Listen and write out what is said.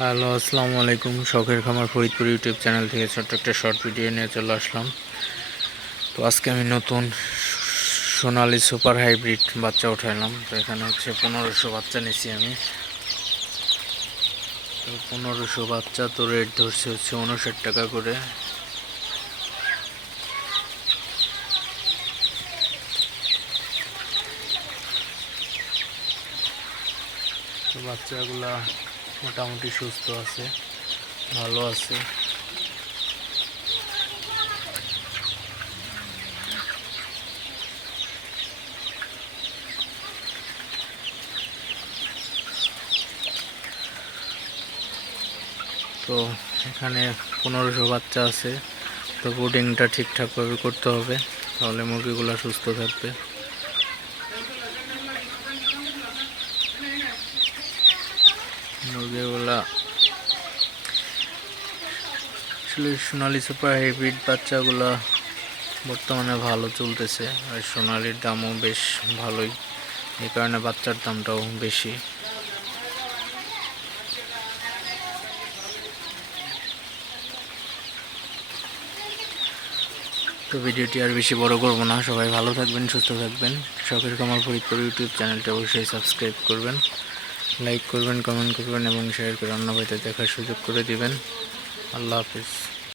Hello, আসসালামু আলাইকুম। শখের খামার ফরিদপুর ইউটিউব চ্যানেল থেকে ছোট্ট একটা শর্ট ভিডিও নিয়ে চলে আসলাম। তো আজকে আমি নতুন সোনালি সুপার হাইব্রিড বাচ্চা উঠাইলাম। তো এখানে হচ্ছে পনেরোশো বাচ্চা নিছি আমি। তো পনেরোশো বাচ্চা তো রেট ধরছে হচ্ছে উনষাট টাকা করে। বাচ্চাগুলা মোটামুটি সুস্থ আছে, ভালো আছে। তো এখানে পনেরোশো বাচ্চা আছে, তো ব্রুডিংটা ঠিকঠাকভাবে করতে হবে, তাহলে মুরগিগুলো সুস্থ থাকবে। মুরগিগুলা। আসলে সোনালি সুপার হাইব্রিড বাচ্চাগুলা বর্তমানে ভালো চলতেছে, আর সোনালির দামও বেশ ভালোই। এই কারণে বাচ্চার দামটাও বেশি। তো ভিডিওটি আর বেশি বড় করব না, সবাই ভালো থাকবেন, সুস্থ থাকবেন। শখের কামাল ফরিদপুর ইউটিউব চ্যানেলটা অবশ্যই সাবস্ক্রাইব করবেন। লাইক করবেন কমেন্ট করবেন এবং শেয়ার করে অন্য দেখার সুযোগ করে দিবেন। আল্লাহ হাফিজ।